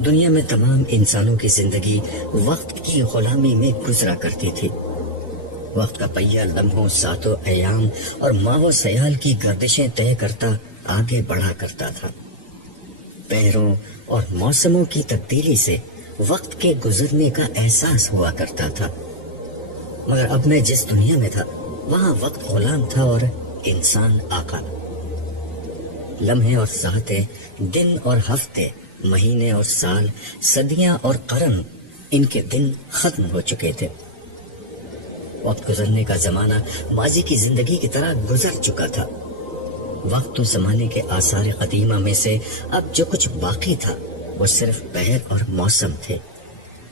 دنیا میں تمام انسانوں کی زندگی وقت کی غلامی میں گزرا کرتی تھی. وقت کا پہیہ لمحوں، ساتوں، ایام اور ماہوں سیال کی گردشیں طے کرتا آگے بڑھا کرتا تھا. پہروں اور موسموں کی تبدیلی سے وقت کے گزرنے کا احساس ہوا کرتا تھا. مگر اب میں جس دنیا میں تھا وہاں وقت غلام تھا اور انسان آقا. لمحے اور ساعتیں، دن اور ہفتے، مہینے اور سال، صدیاں اور قرن، ان کے دن ختم ہو چکے تھے. وقت گزرنے کا زمانہ ماضی کی زندگی کی طرح گزر چکا تھا. وقت و زمانے کے آثار قدیمہ میں سے اب جو کچھ باقی تھا وہ صرف پہر اور موسم تھے،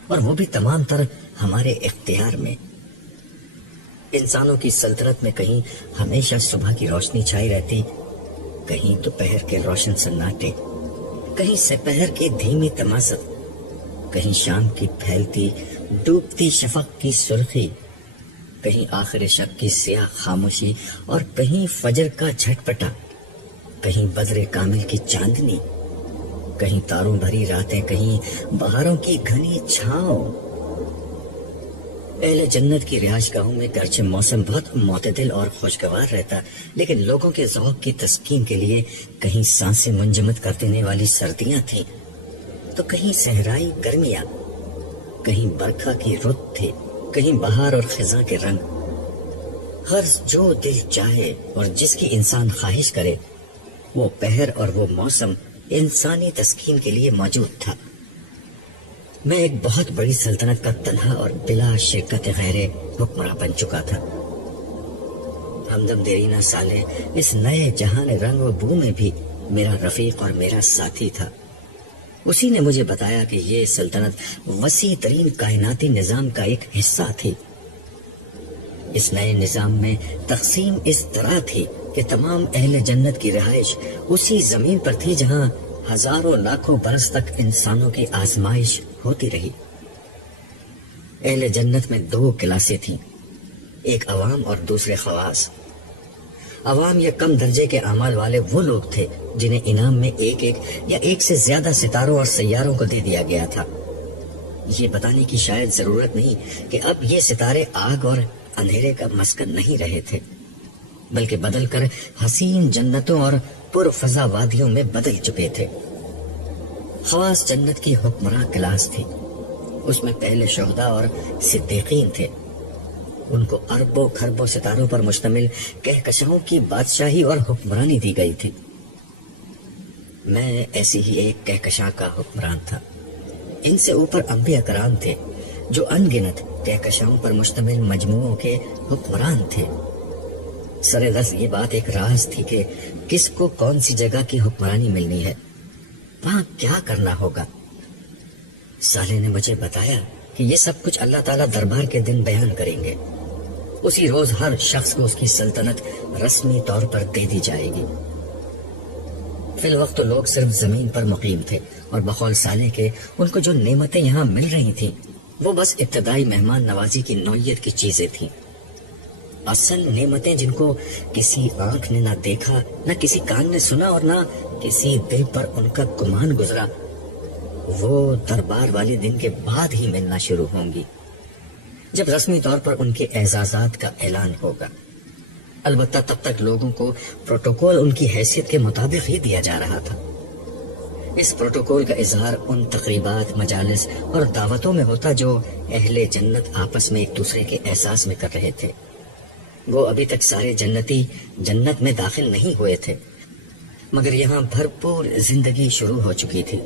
اور وہ بھی تمام تر ہمارے اختیار میں. انسانوں کی سلطنت میں کہیں ہمیشہ صبح کی روشنی چھائی رہتی، کہیں دوپہر کے روشن سناٹے، کہیں سپہر کی دھیمی تماست، کہیں شام کی پھیلتی ڈوبتی شفق کی سرخی، کہیں آخر شب کی سیاہ خاموشی، اور کہیں فجر کا جھٹپٹا، کہیں بدر کامل کی چاندنی، کہیں تاروں بھری راتیں، کہیں بہاروں کی گھنی چھاؤں. اہل جنت کی رہائش گاہوں میں گرچہ موسم بہت معتدل اور خوشگوار رہتا، لیکن لوگوں کے ذوق کی تسکین کے لیے کہیں سانسیں منجمد کر دینے والی سردیاں تھیں، تو کہیں صحرائی گرمیاں، کہیں برکھا کی رت تھی، کہیں بہار اور خزاں کے رنگ. غرض جو دل چاہے اور جس کی انسان خواہش کرے، وہ پہر اور وہ موسم انسانی تسکین کے لیے موجود تھا. میں ایک بہت بڑی سلطنت کا تنہا اور بلا شرکت غیر حکمراں بن چکا تھا. ہمدم دیرینہ صالح اس نئے جہان رنگ و بو میں بھی میرا رفیق اور میرا ساتھی تھا. اسی نے مجھے بتایا کہ یہ سلطنت وسیع ترین کائناتی نظام کا ایک حصہ تھی. اس نئے نظام میں تقسیم اس طرح تھی کہ تمام اہل جنت کی رہائش اسی زمین پر تھی جہاں ہزاروں لاکھوں برس تک انسانوں کی آزمائش ہوتی رہی. اہل جنت میں دو کلاسیں تھیں، ایک عوام اور دوسرے خواص. عوام یا کم درجے کے اعمال والے وہ لوگ تھے جنہیں انعام میں ایک ایک یا ایک سے زیادہ ستاروں اور سیاروں کو دے دیا گیا تھا. یہ بتانے کی شاید ضرورت نہیں کہ اب یہ ستارے آگ اور اندھیرے کا مسکن نہیں رہے تھے، بلکہ بدل کر حسین جنتوں اور پرفضا وادیوں میں بدل چکے تھے. خواص جنت کی حکمراں کلاس تھی. اس میں پہلے شہداء اور صدیقین تھے. ان کو اربوں کھربوں ستاروں پر مشتمل کہکشاؤں کی بادشاہی اور حکمرانی دی گئی تھی. میں ایسی ہی ایک کہکشاں کا حکمران تھا. ان سے اوپر انبیاء کرام تھے جو ان گنت کہکشاؤں پر مشتمل مجموعوں کے حکمران تھے. سر دست یہ بات ایک راز تھی کہ کس کو کون سی جگہ کی حکمرانی ملنی ہے، وہاں کیا کرنا ہوگا. صالح نے مجھے بتایا کہ یہ سب کچھ اللہ تعالیٰ دربار کے دن بیان کریں گے. اسی روز ہر شخص کو اس کی سلطنت رسمی طور پر دے دی جائے گی. فی الوقت تو لوگ صرف زمین پر مقیم تھے، اور بقول صالح کے ان کو جو نعمتیں یہاں مل رہی تھیں وہ بس ابتدائی مہمان نوازی کی نوعیت کی چیزیں تھیں. اصل نعمتیں جن کو کسی آنکھ نے نہ دیکھا، نہ کسی کان نے سنا، اور نہ کسی دل پر ان کا گمان گزرا، وہ دربار والے دن کے بعد ہی ملنا شروع ہوں گی، جب رسمی طور پر ان کے اعزازات کا اعلان ہوگا. البتہ تب تک لوگوں کو پروٹوکول ان کی حیثیت کے مطابق ہی دیا جا رہا تھا. اس پروٹوکول کا اظہار ان تقریبات، مجالس اور دعوتوں میں ہوتا جو اہل جنت آپس میں ایک دوسرے کے احساس میں کر رہے تھے. وہ ابھی تک سارے جنتی جنت میں داخل نہیں ہوئے تھے، مگر یہاں بھرپور زندگی شروع ہو چکی تھی.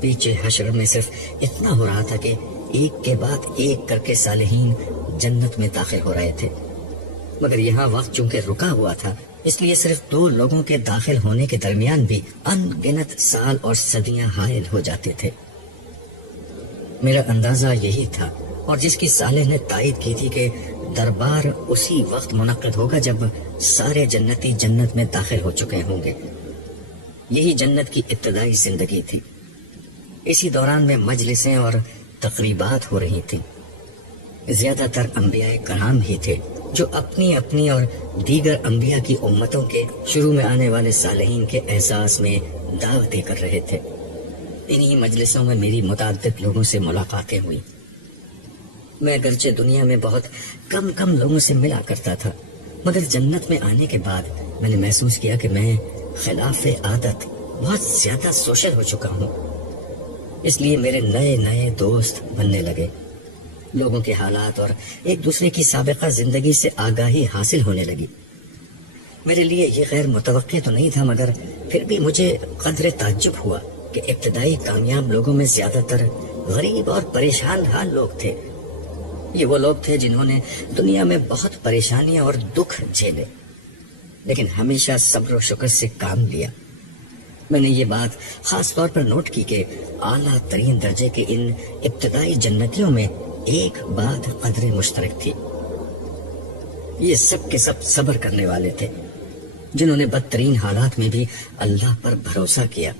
پیچھے حشر میں صرف اتنا ہو رہا تھا کہ ایک کے بعد ایک کر کے صالحین جنت میں داخل ہو رہے تھے. مگر یہاں وقت چونکہ رکا ہوا تھا، اس لیے صرف دو لوگوں کے داخل ہونے کے درمیان بھی ان گنت سال اور صدیاں حائل ہو جاتے تھے. میرا اندازہ یہی تھا، اور جس کی صالح نے تائید کی تھی کہ دربار اسی وقت منعقد ہوگا جب سارے جنتی جنت میں داخل ہو چکے ہوں گے. یہی جنت کی ابتدائی زندگی تھی. اسی دوران میں مجلسیں اور تقریبات ہو رہی تھیں. زیادہ تر انبیاء کرام ہی تھے جو اپنی اپنی اور دیگر انبیاء کی امتوں کے شروع میں آنے والے صالحین کے احساس میں داغ دے کر رہے تھے. انہی مجلسوں میں میری متعدد لوگوں سے ملاقاتیں ہوئی. میں اگرچہ دنیا میں بہت کم لوگوں سے ملا کرتا تھا، مگر جنت میں آنے کے بعد میں نے محسوس کیا کہ میں خلاف عادت بہت زیادہ سوشل ہو چکا ہوں. اس لیے میرے نئے دوست بننے لگے، لوگوں کے حالات اور ایک دوسرے کی سابقہ زندگی سے آگاہی حاصل ہونے لگی. میرے لیے یہ غیر متوقع تو نہیں تھا، مگر پھر بھی مجھے قدر تعجب ہوا کہ ابتدائی کامیاب لوگوں میں زیادہ تر غریب اور پریشان حال لوگ تھے. یہ وہ لوگ تھے جنہوں نے دنیا میں بہت پریشانیاں اور دکھ جھیلے، لیکن ہمیشہ صبر و شکر سے کام لیا. میں نے یہ بات خاص طور پر نوٹ کی کہ اعلیٰ ترین درجے کے ان ابتدائی جنتیوں میں ایک بات قدر مشترک تھی. یہ سب کے سب صبر کرنے والے تھے، جنہوں نے بدترین حالات میں بھی اللہ پر بھروسہ کیا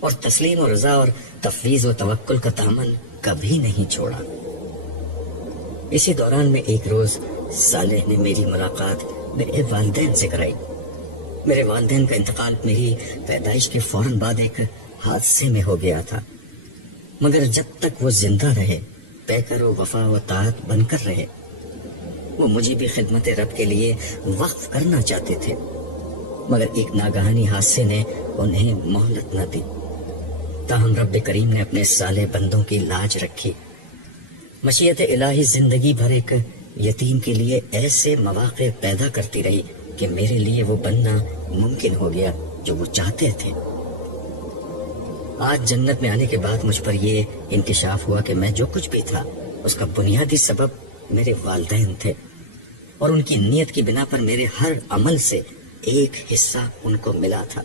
اور تسلیم و رضا اور تفویض و توکل کا دامن کبھی نہیں چھوڑا. اسی دوران میں ایک روز صالح نے میری ملاقات میرے والدین سے کرائی. میرے والدین کا انتقال میری پیدائش کے فوراً بعد ایک حادثے میں ہو گیا تھا، مگر جب تک وہ زندہ رہے پیکر و وفا و طاعت بن کر رہے. وہ مجھے بھی خدمت رب کے لیے وقف کرنا چاہتے تھے، مگر ایک ناگہانی حادثے نے انہیں مہلت نہ دی. تاہم رب کریم نے اپنے صالح بندوں کی لاج رکھی. مشیت الہی زندگی بھر ایک یتیم کے لیے ایسے مواقع پیدا کرتی رہی کہ میرے لیے وہ بننا ممکن ہو گیا جو وہ چاہتے تھے. آج جنت میں آنے کے بعد مجھ پر یہ انکشاف ہوا کہ میں جو کچھ بھی تھا اس کا بنیادی سبب میرے والدین تھے، اور ان کی نیت کی بنا پر میرے ہر عمل سے ایک حصہ ان کو ملا تھا.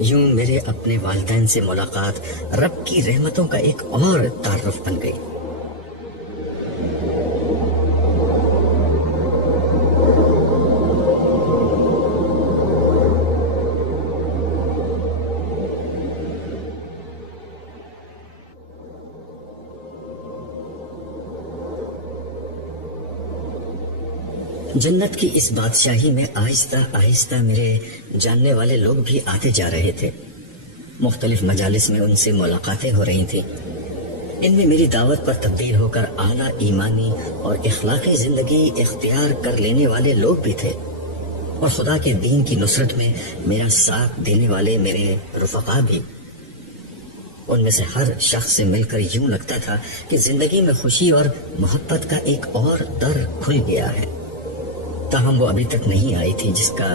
یوں میرے اپنے والدین سے ملاقات رب کی رحمتوں کا ایک اور تعارف بن گئی. جنت کی اس بادشاہی میں آہستہ آہستہ میرے جاننے والے لوگ بھی آتے جا رہے تھے. مختلف مجالس میں ان سے ملاقاتیں ہو رہی تھیں. ان میں میری دعوت پر تبدیل ہو کر اعلیٰ ایمانی اور اخلاقی زندگی اختیار کر لینے والے لوگ بھی تھے، اور خدا کے دین کی نصرت میں میرا ساتھ دینے والے میرے رفقا بھی. ان میں سے ہر شخص سے مل کر یوں لگتا تھا کہ زندگی میں خوشی اور محبت کا ایک اور در کھل گیا ہے. تاہم وہ ابھی تک نہیں آئی تھی جس کا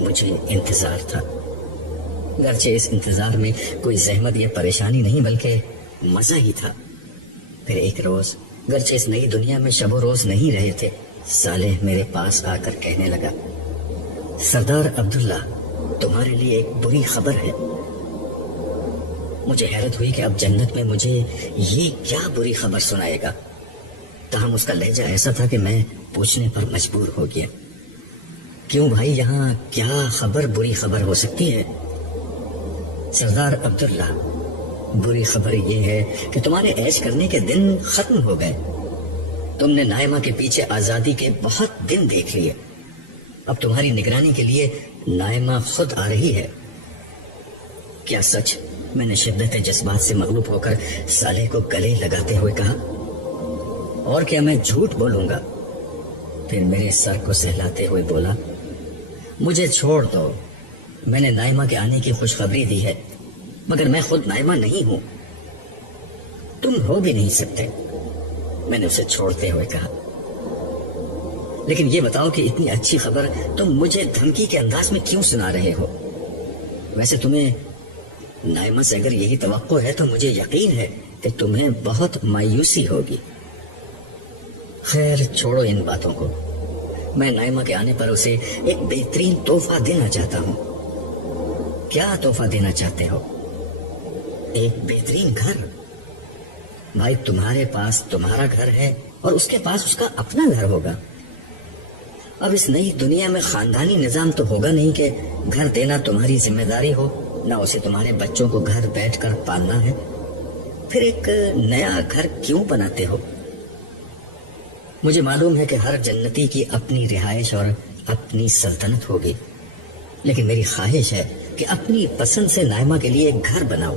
مجھے انتظار تھا. گرچہ اس انتظار میں کوئی زحمت یا پریشانی نہیں بلکہ مزہ ہی تھا. پھر ایک روز، گرچہ اس نئی دنیا میں شب و روز نہیں رہے تھے، صالح میرے پاس آ کر کہنے لگا، سردار عبداللہ، تمہارے لیے ایک بری خبر ہے. مجھے حیرت ہوئی کہ اب جنت میں مجھے یہ کیا بری خبر سنائے گا. تاہم اس کا لہجہ ایسا تھا کہ میں پوچھنے پر مجبور ہو گیا، کیوں بھائی، یہاں کیا خبر بری خبر ہو سکتی ہے؟ سردار عبداللہ، بری خبر یہ ہے کہ تمہارے عیش کرنے کے دن ختم ہو گئے. تم نے نائمہ کے پیچھے آزادی کے بہت دن دیکھ لیے. اب تمہاری نگرانی کے لیے نائمہ خود آ رہی ہے. کیا سچ؟ میں نے شدت جذبات سے مغلوب ہو کر صالح کو گلے لگاتے ہوئے کہا. اور کیا میں جھوٹ بولوں گا؟ پھر میرے سر کو سہلاتے ہوئے بولا، مجھے چھوڑ دو. میں نے نائمہ کے آنے کی خوشخبری دی ہے، مگر میں خود نائمہ نہیں ہوں. تم ہو بھی نہیں سکتے، میں نے اسے چھوڑتے ہوئے کہا. لیکن یہ بتاؤ کہ اتنی اچھی خبر تم مجھے دھمکی کے انداز میں کیوں سنا رہے ہو؟ ویسے تمہیں نائمہ سے اگر یہی توقع ہے تو مجھے یقین ہے کہ تمہیں بہت مایوسی ہوگی. خیر چھوڑو ان باتوں کو. میں نائمہ کے آنے پر اسے ایک بہترین تحفہ دینا چاہتا ہوں. کیا تحفہ دینا چاہتے ہو؟ ایک بہترین گھر. بھائی، تمہارے پاس تمہارا گھر ہے اور اس کے پاس اس کا اپنا گھر ہوگا. اب اس نئی دنیا میں خاندانی نظام تو ہوگا نہیں کہ گھر دینا تمہاری ذمہ داری ہو، نہ اسے تمہارے بچوں کو گھر بیٹھ کر پالنا ہے. پھر ایک نیا گھر کیوں بناتے ہو؟ مجھے معلوم ہے کہ ہر جنتی کی اپنی رہائش اور اپنی سلطنت ہوگی، لیکن میری خواہش ہے کہ اپنی پسند سے نائمہ کے لیے ایک گھر بناؤ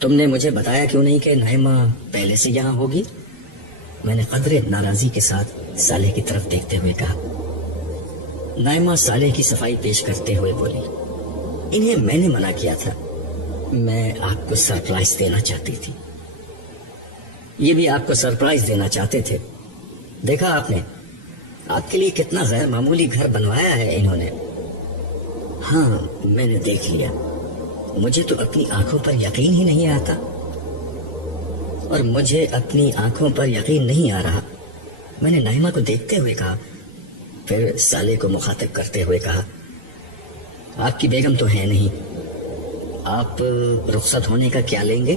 تم نے مجھے بتایا کیوں نہیں کہ نائمہ پہلے سے یہاں ہوگی؟ میں نے قدرے ناراضی کے ساتھ صالح کی طرف دیکھتے ہوئے کہا۔ نائمہ صالح کی صفائی پیش کرتے ہوئے بولی، انہیں میں نے منع کیا تھا، میں آپ کو سرپرائز دینا چاہتی تھی۔ یہ بھی آپ کو سرپرائز دینا چاہتے تھے؟ دیکھا آپ نے، آپ کے لیے کتنا غیر معمولی گھر بنوایا ہے انہوں نے۔ ہاں میں نے دیکھ لیا، مجھے تو اپنی آنکھوں پر یقین ہی نہیں آتا، اور مجھے اپنی آنکھوں پر یقین نہیں آ رہا۔ میں نے نائمہ کو دیکھتے ہوئے کہا، پھر صالح کو مخاطب کرتے ہوئے کہا، آپ کی بیگم تو ہے نہیں، آپ رخصت ہونے کا کیا لیں گے؟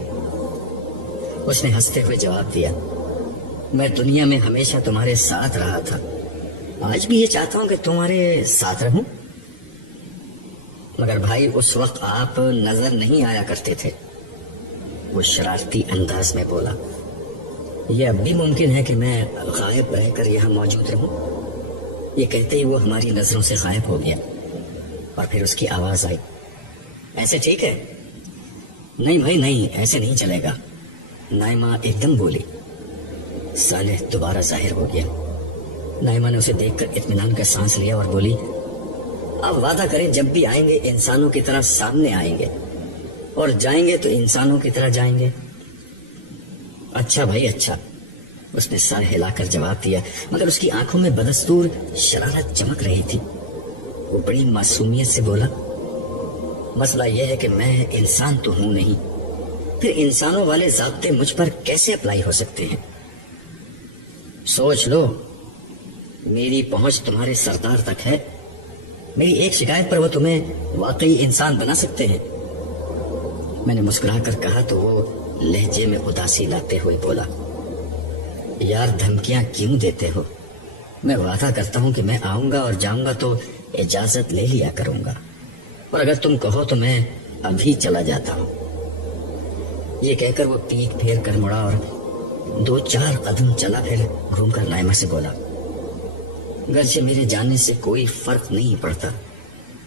اس نے ہنستے ہوئے جواب دیا، میں دنیا میں ہمیشہ تمہارے ساتھ رہا تھا، آج بھی یہ چاہتا ہوں کہ تمہارے ساتھ رہوں، مگر بھائی اس وقت آپ نظر نہیں آیا کرتے تھے۔ وہ شرارتی انداز میں بولا، یہ اب بھی ممکن ہے کہ میں غائب رہ کر یہاں موجود رہوں؟ یہ کہتے ہی وہ ہماری نظروں سے غائب ہو گیا، اور پھر اس کی آواز آئی، ایسے ٹھیک ہے؟ نہیں بھائی نہیں، ایسے نہیں چلے گا، نائمہ ایک دم بولی۔ صالح دوبارہ ظاہر ہو گیا۔ نائمہ نے اسے دیکھ کر اطمینان کا سانس لیا اور بولی، آپ وعدہ کریں جب بھی آئیں گے انسانوں کی طرح سامنے آئیں گے، اور جائیں گے تو انسانوں کی طرح جائیں گے۔ اچھا بھائی اچھا، اس نے سر ہلا کر جواب دیا، مگر اس کی آنکھوں میں بدستور شرارت چمک رہی تھی۔ وہ بڑی معصومیت سے بولا، مسئلہ یہ ہے کہ میں انسان تو ہوں نہیں، پھر انسانوں والے ضابطے مجھ پر کیسے اپلائی ہو سکتے ہیں؟ سوچ لو، میری پہنچ تمہارے سردار تک ہے، میری ایک شکایت پر وہ تمہیں واقعی انسان بنا سکتے ہیں۔ میں نے مسکرا کر کہا تو وہ لہجے میں اداسی لاتے ہوئے بولا، یار دھمکیاں کیوں دیتے ہو؟ میں وعدہ کرتا ہوں کہ میں آؤں گا اور جاؤں گا تو اجازت لے لیا کروں گا، اور اگر تم کہو تو میں ابھی چلا جاتا ہوں۔ یہ کہہ کر وہ پیٹ پھیر کر مڑا اور 2-4 قدم چلا، پھر گھوم کر نائمہ سے بولا، گرچہ میرے جانے سے کوئی فرق نہیں پڑتا،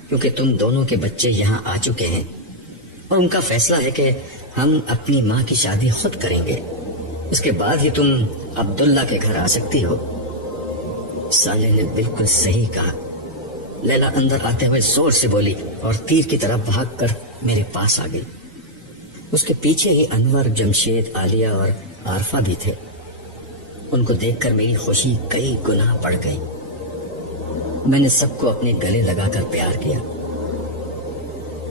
کیونکہ تم دونوں کے بچے یہاں آ چکے ہیں، اور ان کا فیصلہ ہے کہ ہم اپنی ماں کی شادی خود کریں گے، اس کے بعد ہی تم عبداللہ کے گھر آ سکتی ہو۔ صالح نے بالکل صحیح کہا۔ لیلا اندر آتے ہوئے زور سے بولی اور تیر کی طرح بھاگ کر میرے پاس آ گئی۔ اس کے پیچھے ہی انور، جمشید، عالیہ اور عارفہ بھی تھے۔ ان کو دیکھ کر میری خوشی کئی گنا بڑھ گئی۔ میں نے سب کو اپنے گلے لگا کر پیار کیا۔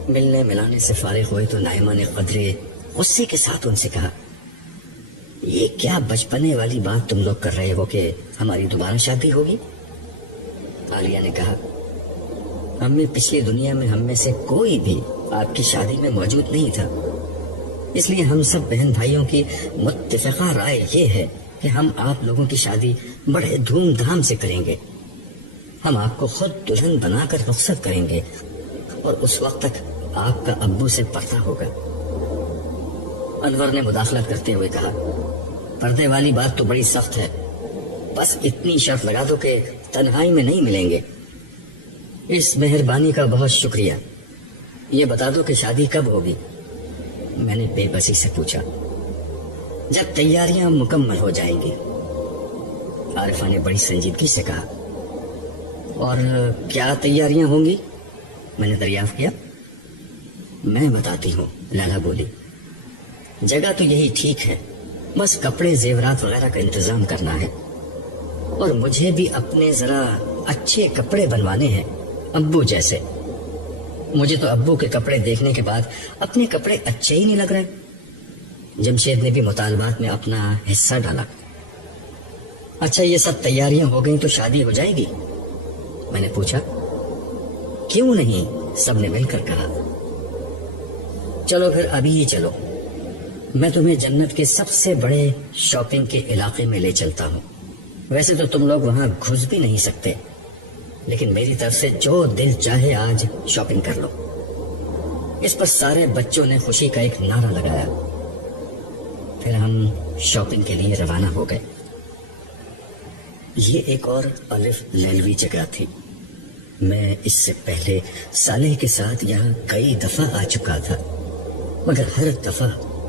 ملنے ملانے سے فارغ ہوئے تو نائمہ نے قدرے غصے کے ساتھ ان سے کہا، یہ کیا بچپنے والی بات تم لوگ کر رہے ہو کہ ہماری دوبارہ شادی ہوگی؟ عالیہ نے کہا، ہم میں پچھلی دنیا میں ہم میں سے کوئی بھی آپ کی شادی میں موجود نہیں تھا، اس لیے ہم سب بہن بھائیوں کی متفقہ رائے یہ ہے کہ ہم آپ لوگوں کی شادی بڑے دھوم دھام سے کریں گے۔ ہم آپ کو خود دلہن بنا کر رخصت کریں گے، اور اس وقت تک آپ کا ابو سے پردہ ہوگا۔ انور نے مداخلت کرتے ہوئے کہا، پردے والی بات تو بڑی سخت ہے، بس اتنی شرط لگا دو کہ تنہائی میں نہیں ملیں گے۔ اس مہربانی کا بہت شکریہ، یہ بتا دو کہ شادی کب ہوگی؟ میں نے بے بسی سے پوچھا۔ جب تیاریاں مکمل ہو جائیں گی، عارفہ نے بڑی سنجیدگی سے کہا۔ اور کیا تیاریاں ہوں گی؟ میں نے دریافت کیا۔ میں بتاتی ہوں، لیلا بولی، جگہ تو یہی ٹھیک ہے، بس کپڑے زیورات وغیرہ کا انتظام کرنا ہے، اور مجھے بھی اپنے ذرا اچھے کپڑے بنوانے ہیں، ابو جیسے۔ مجھے تو ابو کے کپڑے دیکھنے کے بعد اپنے کپڑے اچھے ہی نہیں لگ رہے۔ جمشید نے بھی مطالبات میں اپنا حصہ ڈالا۔ اچھا یہ سب تیاریاں ہو گئیں تو شادی ہو جائے گی؟ میں نے پوچھا۔ کیوں نہیں؟ سب نے مل کر کہا۔ چلو پھر ابھی ہی چلو، میں تمہیں جنت کے سب سے بڑے شاپنگ کے علاقے میں لے چلتا ہوں۔ ویسے تو تم لوگ وہاں گھس بھی نہیں سکتے، لیکن میری طرف سے جو دل چاہے آج شاپنگ کر لو۔ اس پر سارے بچوں نے خوشی کا ایک نعرہ لگایا۔ پھر ہم شاپنگ کے لیے روانہ ہو گئے۔ یہ ایک اور الف لیلوی جگہ تھی۔ میں اس سے پہلے صالح کے ساتھ یہاں کئی دفعہ آ چکا تھا، مگر ہر دفعہ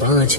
5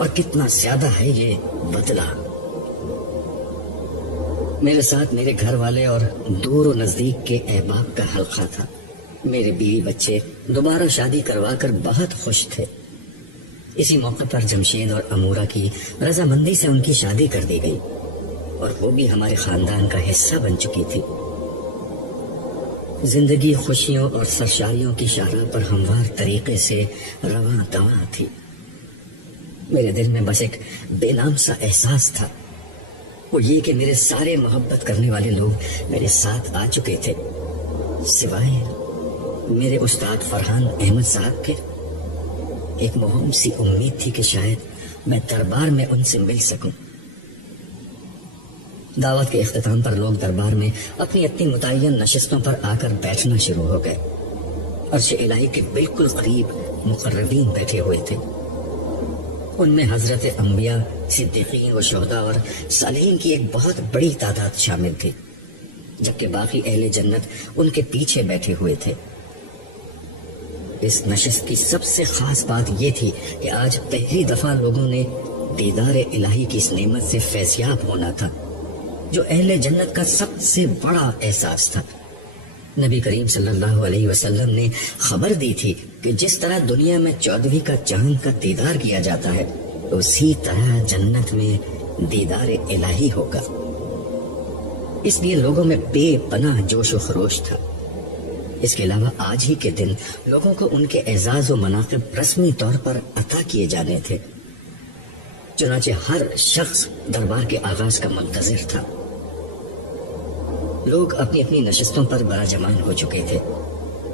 اور کتنا زیادہ ہے یہ بدلہ۔ میرے ساتھ میرے گھر والے اور دور و نزدیک کے احباب کا حلقہ تھا۔ میرے بیوی بچے دوبارہ شادی کروا کر بہت خوش تھے۔ اسی موقع پر جمشید اور امورہ کی رضامندی سے ان کی شادی کر دی گئی اور وہ بھی ہمارے خاندان کا حصہ بن چکی تھی۔ زندگی خوشیوں اور سرشاریوں کی شاہراہ پر ہموار طریقے سے رواں دواں تھی۔ میرے دل میں بس ایک بے نام سا احساس تھا، وہ یہ کہ میرے سارے محبت کرنے والے لوگ میرے ساتھ آ چکے تھے، سوائے میرے استاد فرحان احمد صاحب کے۔ ایک مہم سی امید تھی کہ شاید میں دربار میں ان سے مل سکوں۔ دعوت کے اختتام پر لوگ دربار میں اپنی اپنی متعین نشستوں پر آ کر بیٹھنا شروع ہو گئے۔ عرش الہی کے بالکل قریب مقربین بیٹھے ہوئے تھے۔ ان میں حضرت انبیاء، صدیقین و شہداء اور صالحین کی ایک بہت بڑی تعداد شامل تھی، جبکہ باقی اہل جنت ان کے پیچھے بیٹھے ہوئے تھے۔ اس نشست کی سب سے خاص بات یہ تھی کہ آج پہلی دفعہ لوگوں نے دیدار الہی کی اس نعمت سے فیضیاب ہونا تھا، جو اہل جنت کا سب سے بڑا احساس تھا۔ نبی کریم صلی اللہ علیہ وسلم نے خبر دی تھی کہ جس طرح دنیا میں 14ویں کا چاند کا دیدار کیا جاتا ہے، اسی طرح جنت میں دیدار الہی ہوگا۔ اس لیے لوگوں میں بے پناہ جوش و خروش تھا۔ اس کے علاوہ آج ہی کے دن لوگوں کو ان کے اعزاز و مناقب رسمی طور پر عطا کیے جانے تھے، چنانچہ ہر شخص دربار کے آغاز کا منتظر تھا۔ لوگ اپنی اپنی نشستوں پر براجمان ہو چکے تھے۔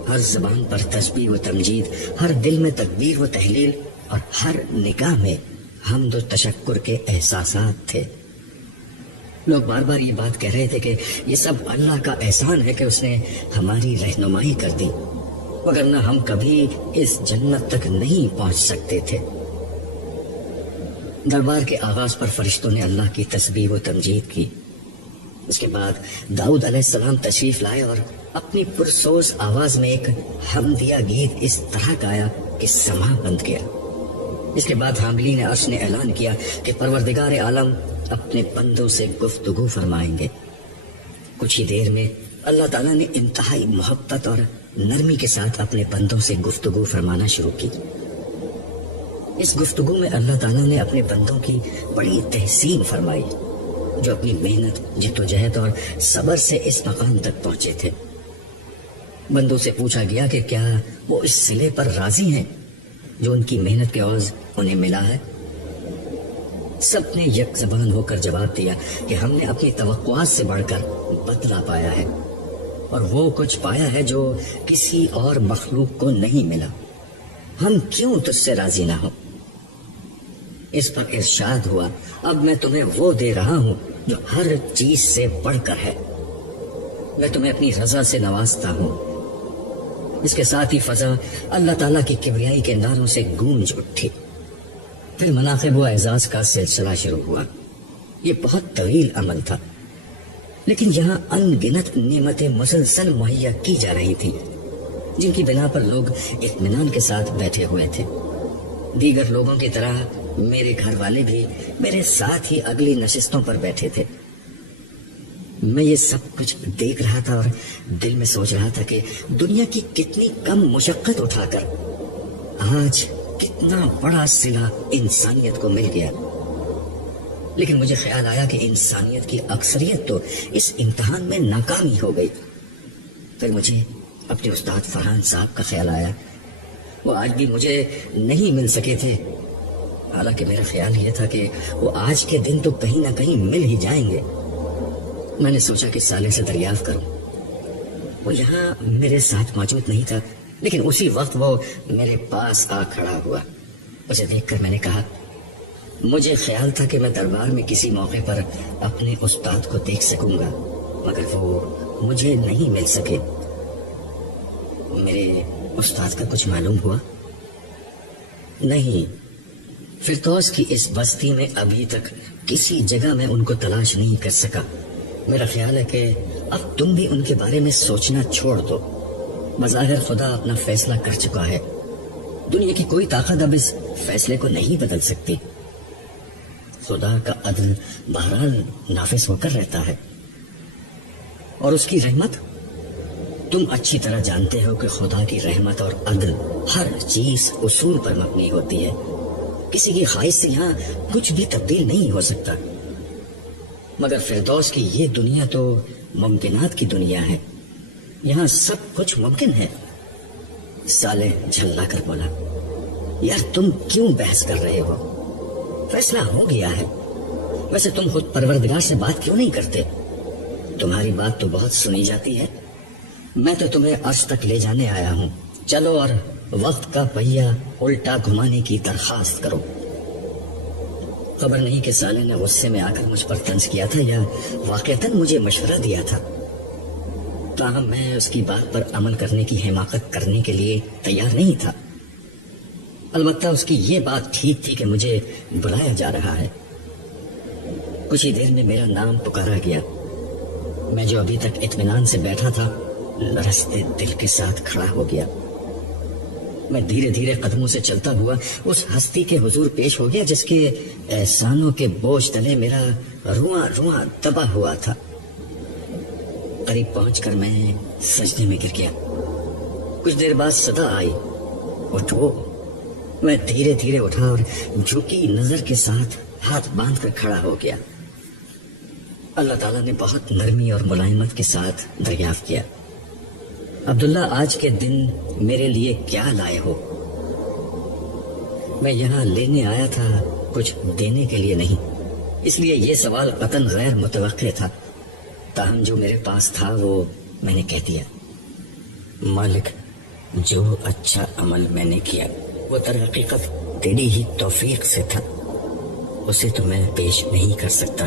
ہر زبان پر تسبیح و تمجید، ہر دل میں تکبیر و تحلیل اور ہر نگاہ میں حمد و تشکر کے احساسات تھے۔ لوگ بار بار یہ بات کہہ رہے تھے کہ یہ سب اللہ کا احسان ہے کہ اس نے ہماری رہنمائی کر دی، وگرنہ ہم کبھی اس جنت تک نہیں پہنچ سکتے تھے۔ دربار کے آغاز پر فرشتوں نے اللہ کی تسبیح و تمجید کی۔ اس کے بعد داؤد علیہ السلام تشریف لائے اور اپنی پرسوز آواز میں ایک حمدیہ گیت اس طرح گایا کہ سما بند گیا۔ اس کے بعد حاملین عرش نے اعلان کیا کہ پروردگار عالم اپنے بندوں سے گفتگو فرمائیں گے۔ کچھ ہی دیر میں اللہ تعالیٰ نے انتہائی محبت اور نرمی کے ساتھ اپنے بندوں سے گفتگو فرمانا شروع کی۔ اس گفتگو میں اللہ تعالیٰ نے اپنے بندوں کی بڑی تحسین فرمائی، جو اپنی محنت، جدوجہد اور صبر سے اس مقام تک پہنچے تھے۔ بندوں سے پوچھا گیا کہ کیا وہ اس صلے پر راضی ہیں جو ان کی محنت کے عوض انہیں ملا ہے؟ سب نے یک زبان ہو کر جواب دیا کہ ہم نے اپنی توقعات سے بڑھ کر بدلہ پایا ہے، اور وہ کچھ پایا ہے جو کسی اور مخلوق کو نہیں ملا۔ ہم کیوں تجھ سے راضی نہ ہوں؟ اس پر ارشاد ہوا، اب میں تمہیں وہ دے رہا ہوں جو ہر چیز سے بڑھ کر ہے، میں تمہیں اپنی رضا سے نوازتا ہوں۔ اس کے ساتھ ہی فضا اللہ تعالیٰ کی کبریائی کے نعروں سے گونج اٹھی۔ پھر مناقب و اعزاز کا سلسلہ شروع ہوا۔ یہ بہت طویل عمل تھا، لیکن یہاں ان گنت نعمتیں مسلسل مہیا کی جا رہی تھی، جن کی بنا پر لوگ اطمینان کے ساتھ بیٹھے ہوئے تھے۔ دیگر لوگوں کی طرح میرے گھر والے بھی میرے ساتھ ہی اگلی نشستوں پر بیٹھے تھے۔ میں یہ سب کچھ دیکھ رہا تھا اور دل میں سوچ رہا تھا کہ دنیا کی کتنی کم مشقت اٹھا کر آج کتنا بڑا صلہ انسانیت کو مل گیا۔ لیکن مجھے خیال آیا کہ انسانیت کی اکثریت تو اس امتحان میں ناکامی ہو گئی۔ پھر مجھے اپنے استاد فرحان صاحب کا خیال آیا، وہ آج بھی مجھے نہیں مل سکے تھے، حالانکہ میرا خیال یہ تھا کہ وہ آج کے دن تو کہیں نہ کہیں مل ہی جائیں گے۔ میں نے سوچا کہ سالے سے دریافت کروں۔ وہ یہاں میرے ساتھ موجود نہیں تھا، لیکن اسی وقت وہ میرے پاس آ کھڑا ہوا۔ اسے دیکھ کر میں نے کہا، مجھے خیال تھا کہ میں دربار میں کسی موقع پر اپنے استاد کو دیکھ سکوں گا، مگر وہ مجھے نہیں مل سکے۔ میرے استاد کا کچھ معلوم ہوا؟ نہیں، فردوس کی اس بستی میں ابھی تک کسی جگہ میں ان کو تلاش نہیں کر سکا۔ میرا خیال ہے کہ اب تم بھی ان کے بارے میں سوچنا چھوڑ دو۔ بظاہر خدا اپنا فیصلہ کر چکا ہے، دنیا کی کوئی طاقت اب اس فیصلے کو نہیں بدل سکتی۔ خدا کا عدل بہرحال نافذ ہو کر رہتا ہے، اور اس کی رحمت، تم اچھی طرح جانتے ہو کہ خدا کی رحمت اور عدل ہر چیز اصول پر مبنی ہوتی ہے. کسی کی خواہش سے یہاں کچھ بھی تبدیل نہیں ہو سکتا. مگر فردوس کی یہ دنیا تو ممکنات کی دنیا ہے، یہاں سب کچھ ممکن ہے. صالح جھلا کر بولا، یار تم کیوں بحث کر رہے ہو؟ فیصلہ ہو گیا ہے. ویسے تم خود پروردگار سے بات کیوں نہیں کرتے؟ تمہاری بات تو بہت سنی جاتی ہے. میں تو تمہیں عرش تک لے جانے آیا ہوں. چلو اور وقت کا پہیا الٹا گھمانے کی درخواست کرو. خبر نہیں کہ صالح نے غصے میں آ کر مجھ پر طنز کیا تھا یا واقعتاً مجھے مشورہ دیا تھا. تاہم میں اس کی بات پر عمل کرنے کی حماقت کرنے کے لیے تیار نہیں تھا. البتہ اس کی یہ بات ٹھیک تھی کہ مجھے بلایا جا رہا ہے. کچھ ہی دیر میں میرا نام پکارا گیا. میں جو ابھی تک اطمینان سے بیٹھا تھا لرزتے دل کے ساتھ کھڑا ہو گیا. میں دھیرے دھیرے قدموں سے چلتا ہوا اس ہستی کے حضور پیش ہو گیا جس کے احسانوں کے بوجھ تلے میرا رواں رواں دبا ہوا تھا. قریب پہنچ کر میں سجدے میں گر گیا. کچھ دیر بعد صدا آئی، اٹھو. میں دھیرے دھیرے اٹھا اور جھکی نظر کے ساتھ ہاتھ باندھ کر کھڑا ہو گیا. اللہ تعالیٰ نے بہت نرمی اور ملائمت کے ساتھ دریافت کیا، عبداللہ آج کے دن میرے لیے کیا لائے ہو؟ میں یہاں لینے آیا تھا، کچھ دینے کے لیے نہیں. اس لیے یہ سوال قطعاً غیر متوقع تھا. تاہم جو میرے پاس تھا وہ میں نے کہہ دیا. مالک، جو اچھا عمل میں نے کیا وہ در حقیقت تیری ہی توفیق سے تھا. اسے تو میں پیش نہیں کر سکتا.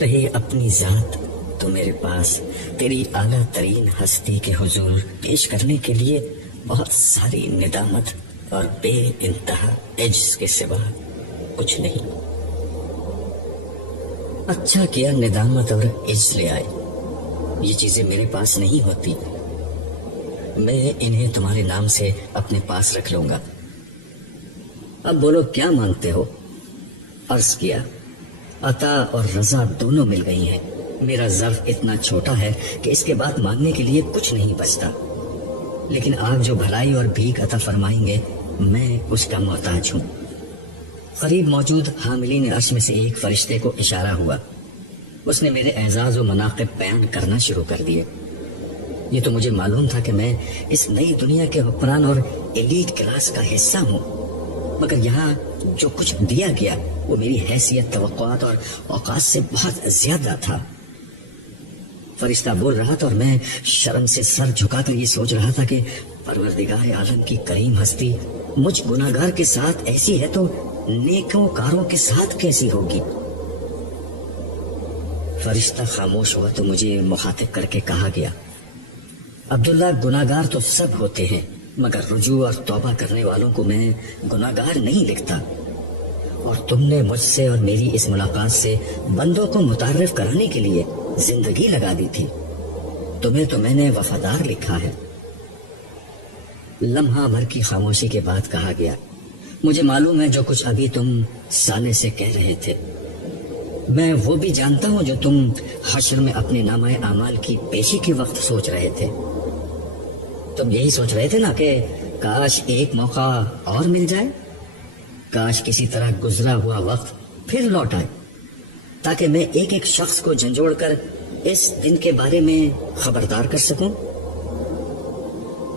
رہی اپنی ذات تو میرے پاس تیری اعلیٰ ترین ہستی کے حضور پیش کرنے کے لیے بہت ساری ندامت اور بے انتہا عجز کے سوا کچھ نہیں. اچھا کیا ندامت اور عجز لے آئے. یہ چیزیں میرے پاس نہیں ہوتی. میں انہیں تمہارے نام سے اپنے پاس رکھ لوں گا. اب بولو کیا مانگتے ہو؟ عرض کیا، عطا اور رضا دونوں مل گئی ہیں. میرا ظرف اتنا چھوٹا ہے کہ اس کے بعد مانگنے کے لیے کچھ نہیں بچتا. لیکن آپ جو بھلائی اور بھیک عطا فرمائیں گے میں اس کا محتاج ہوں. قریب موجود حاملین عرش میں سے ایک فرشتے کو اشارہ ہوا. اس نے میرے اعزاز و مناقب بیان کرنا شروع کر دیے. یہ تو مجھے معلوم تھا کہ میں اس نئی دنیا کے حکمران اور ایلیٹ کلاس کا حصہ ہوں، مگر یہاں جو کچھ دیا گیا وہ میری حیثیت، توقعات اور اوقات سے بہت زیادہ تھا. فرشتہ بول رہا تھا اور میں شرم سے سر جھکا کر یہ سوچ رہا تھا کہ پروردگار عالم کی کریم ہستی مجھ گناہگار کے ساتھ ایسی ہے تو نیکوں کاروں کے ساتھ کیسی ہوگی. فرشتہ خاموش ہوا تو مجھے مخاطب کر کے کہا گیا، عبداللہ گناہگار تو سب ہوتے ہیں، مگر رجوع اور توبہ کرنے والوں کو میں گناہگار نہیں لکھتا. اور تم نے مجھ سے اور میری اس ملاقات سے بندوں کو متعارف کرانے کے لیے زندگی لگا دی تھی. تمہیں تو میں نے وفادار لکھا ہے. لمحہ بھر کی خاموشی کے بعد کہا گیا، مجھے معلوم ہے جو کچھ ابھی تم صالح سے کہہ رہے تھے. میں وہ بھی جانتا ہوں جو تم حشر میں اپنے نامہ اعمال کی پیشی کے وقت سوچ رہے تھے. تم یہی سوچ رہے تھے نا کہ کاش ایک موقع اور مل جائے، کاش کسی طرح گزرا ہوا وقت پھر لوٹ آئے تاکہ میں ایک ایک شخص کو جھنجھوڑ کر اس دن کے بارے میں خبردار کر سکوں.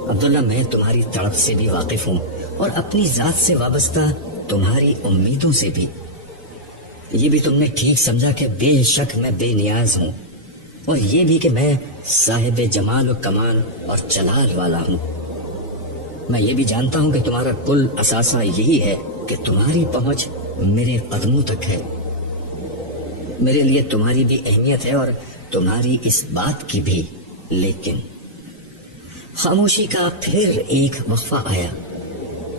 عبداللہ، میں تمہاری تڑپ سے بھی واقف ہوں اور اپنی ذات سے وابستہ تمہاری امیدوں سے بھی. یہ بھی تم نے ٹھیک سمجھا کہ بے شک میں بے نیاز ہوں، اور یہ بھی کہ میں صاحب جمال و کمال اور جلال والا ہوں. میں یہ بھی جانتا ہوں کہ تمہارا کل اثاثہ یہی ہے کہ تمہاری پہنچ میرے قدموں تک ہے. میرے لیے تمہاری بھی اہمیت ہے اور تمہاری اس بات کی بھی. لیکن خاموشی کا پھر ایک وقفہ آیا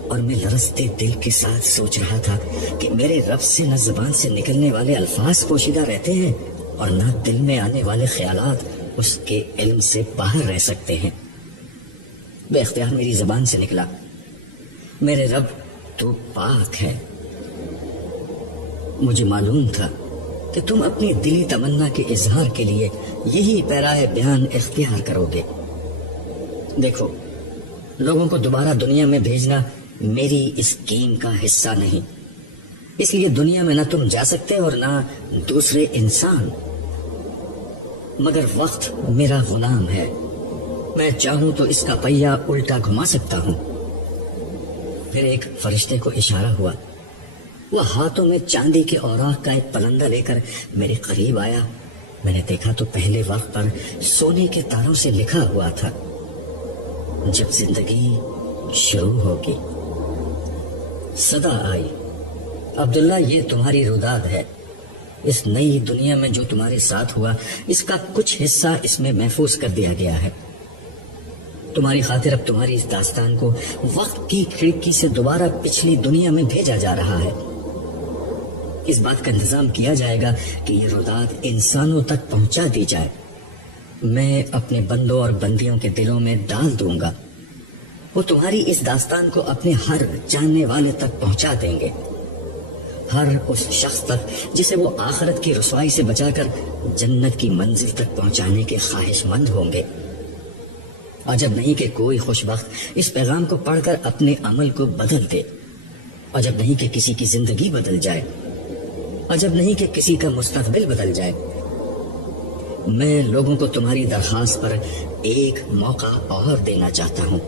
اور میں لرزتے دل کے ساتھ سوچ رہا تھا کہ میرے رب سے نہ زبان سے نکلنے والے الفاظ پوشیدہ رہتے ہیں اور نہ دل میں آنے والے خیالات اس کے علم سے باہر رہ سکتے ہیں. بے اختیار میری زبان سے نکلا، میرے رب تو پاک ہے. مجھے معلوم تھا کہ تم اپنی دلی تمنا کے اظہار کے لیے یہی پیرائے بیان اختیار کرو گے۔ دیکھو، لوگوں کو دوبارہ دنیا میں بھیجنا میری اسکیم کا حصہ نہیں، اس لیے دنیا میں نہ تم جا سکتے اور نہ دوسرے انسان، مگر وقت میرا غلام ہے، میں چاہوں تو اس کا پہیہ الٹا گھما سکتا ہوں۔ پھر ایک فرشتے کو اشارہ ہوا، وہ ہاتھوں میں چاندی کے اوراق کا ایک پلندہ لے کر میرے قریب آیا۔ میں نے دیکھا تو پہلے وقت پر سونے کے تاروں سے لکھا ہوا تھا، جب زندگی شروع ہوگی۔ صدا آئی، عبداللہ یہ تمہاری روداد ہے، اس نئی دنیا میں جو تمہارے ساتھ ہوا اس کا کچھ حصہ اس میں محفوظ کر دیا گیا ہے۔ تمہاری خاطر اب تمہاری اس داستان کو وقت کی کھڑکی سے دوبارہ پچھلی دنیا میں بھیجا جا رہا ہے۔ اس بات کا انتظام کیا جائے گا کہ یہ روداد انسانوں تک پہنچا دی جائے۔ میں اپنے بندوں اور بندیوں کے دلوں میں ڈال دوں گا، وہ تمہاری اس داستان کو اپنے ہر جاننے والے تک پہنچا دیں گے، ہر اس شخص تک جسے وہ آخرت کی رسوائی سے بچا کر جنت کی منزل تک پہنچانے کے خواہش مند ہوں گے۔ عجب نہیں کہ کوئی خوش بخت اس پیغام کو پڑھ کر اپنے عمل کو بدل دے، عجب نہیں کہ کسی کی زندگی بدل جائے، عجب نہیں کہ کسی کا مستقبل بدل جائے۔ میں لوگوں کو تمہاری درخواست پر ایک موقع اور دینا چاہتا ہوں،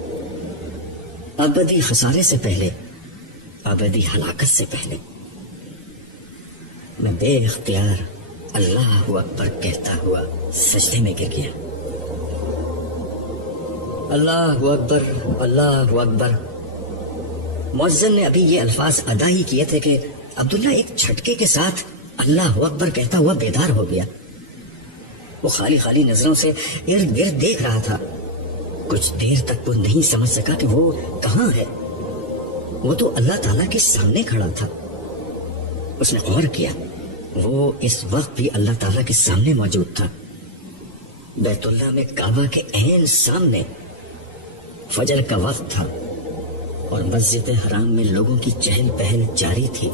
ابدی خسارے سے پہلے، ابدی ہلاکت سے پہلے۔ میں بے اختیار اللہ اکبر کہتا ہوا سجدے میں گر گیا۔ اللہ اکبر، اللہ اکبر۔ مؤذن نے ابھی یہ الفاظ ادا ہی کیے تھے کہ عبداللہ ایک جھٹکے کے ساتھ اللہ اکبر کہتا ہوا بیدار ہو گیا۔ وہ خالی خالی نظروں سے ارد گرد دیکھ رہا تھا۔ کچھ دیر تک وہ نہیں سمجھ سکا کہ وہ کہاں ہے۔ وہ تو اللہ تعالیٰ کے سامنے کھڑا تھا۔ اس نے غور کیا، وہ اس وقت بھی اللہ تعالیٰ کے سامنے موجود تھا، بیت اللہ میں کعبہ کے عین سامنے۔ فجر کا وقت تھا اور مسجد حرام میں لوگوں کی چہل پہل جاری تھی۔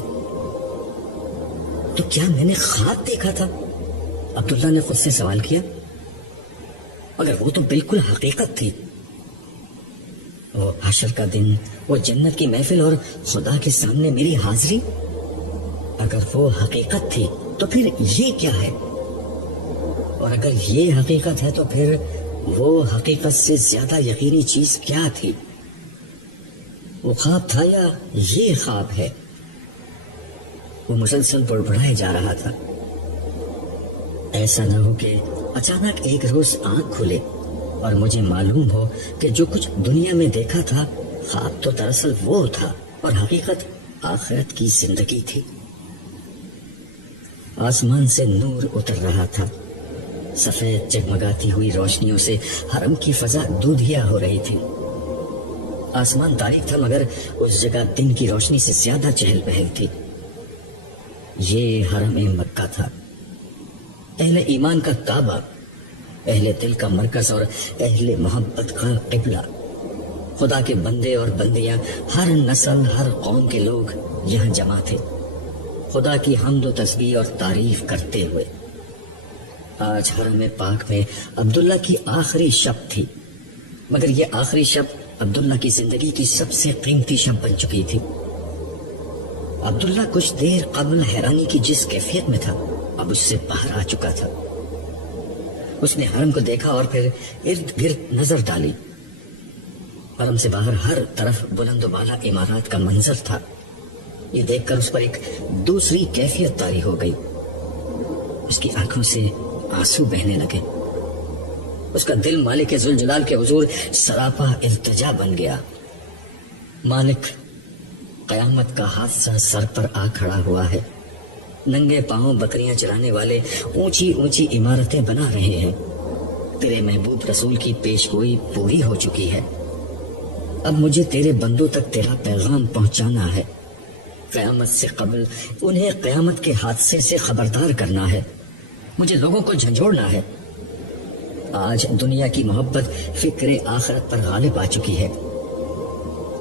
تو کیا میں نے خواب دیکھا تھا؟ عبداللہ نے خود سے سوال کیا۔ مگر وہ تو بالکل حقیقت تھی۔ وہ حشر کا دن، وہ جنت کی محفل اور خدا کے سامنے میری حاضری، اگر وہ حقیقت تھی تو پھر یہ کیا ہے؟ اور اگر یہ حقیقت ہے تو پھر وہ حقیقت سے زیادہ یقینی چیز کیا تھی؟ وہ خواب تھا یا یہ خواب ہے؟ وہ مسلسل بڑبڑائے جا رہا تھا۔ ایسا نہ ہو کہ اچانک ایک روز آنکھ کھلے اور مجھے معلوم ہو کہ جو کچھ دنیا میں دیکھا تھا خواب تو دراصل وہ تھا اور حقیقت آخرت کی زندگی تھی۔ آسمان سے نور اتر رہا تھا، سفید جگمگاتی ہوئی روشنیوں سے حرم کی فضا دودھیا ہو رہی تھی۔ آسمان تاریک تھا مگر اس جگہ دن کی روشنی سے زیادہ چہل پہل تھی۔ یہ حرم مکہ تھا، اہل ایمان کا کعبہ، اہل دل کا مرکز اور اہل محبت کا قبلہ۔ خدا کے بندے اور بندیاں، ہر نسل، ہر قوم کے لوگ یہاں جمع تھے، خدا کی حمد و تسبیح اور تعریف کرتے ہوئے۔ آج حرم پاک میں عبداللہ کی آخری شب تھی، مگر یہ آخری شب عبداللہ کی زندگی کی سب سے قیمتی شب بن چکی تھی۔ عبداللہ کچھ دیر قبل حیرانی کی جس کیفیت میں تھا اب اس سے باہر آ چکا تھا۔ اس نے حرم کو دیکھا اور پھر ارد گرد نظر ڈالی۔ حرم سے باہر ہر طرف بلند و بالا عمارات کا منظر تھا۔ یہ دیکھ کر اس پر ایک دوسری کیفیت طاری ہو گئی۔ اس کی آنکھوں سے آنسو بہنے لگے۔ اس کا دل مالک ذوالجلال کے حضور سراپا التجا بن گیا۔ مالک، قیامت کا حادثہ سر پر آ کھڑا ہوا ہے۔ ننگے پاؤں بکریاں چرانے والے اونچی اونچی عمارتیں بنا رہے ہیں۔ تیرے محبوب رسول کی پیش گوئی پوری ہو چکی ہے۔ اب مجھے تیرے بندوں تک تیرا پیغام پہنچانا ہے۔ قیامت سے قبل انہیں قیامت کے حادثے سے خبردار کرنا ہے۔ مجھے لوگوں کو جھنجھوڑنا ہے۔ آج دنیا کی محبت فکر آخرت پر غالب آ چکی ہے۔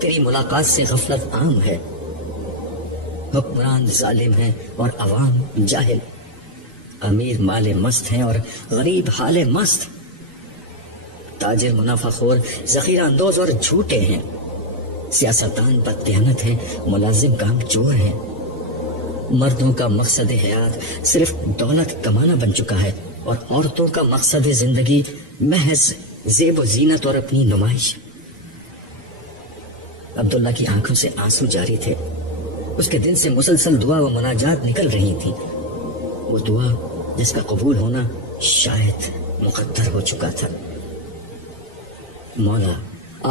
تیری ملاقات سے غفلت عام ہے۔ حکمران ظالم ہیں اور عوام جاہل، امیر مال مست ہیں اور غریب حال مست، تاجر منافع خور ذخیرہ اندوز اور جھوٹے ہیں، سیاستدان بددیانت ہیں، ملازم کام چور ہیں، مردوں کا مقصد حیات صرف دولت کمانا بن چکا ہے اور عورتوں کا مقصد زندگی محض زیب و زینت اور اپنی نمائش۔ عبداللہ کی آنکھوں سے آنسو جاری تھے، اس کے دل سے مسلسل دعا و مناجات نکل رہی تھی، وہ دعا جس کا قبول ہونا شاید مقدر ہو چکا تھا۔ مولا،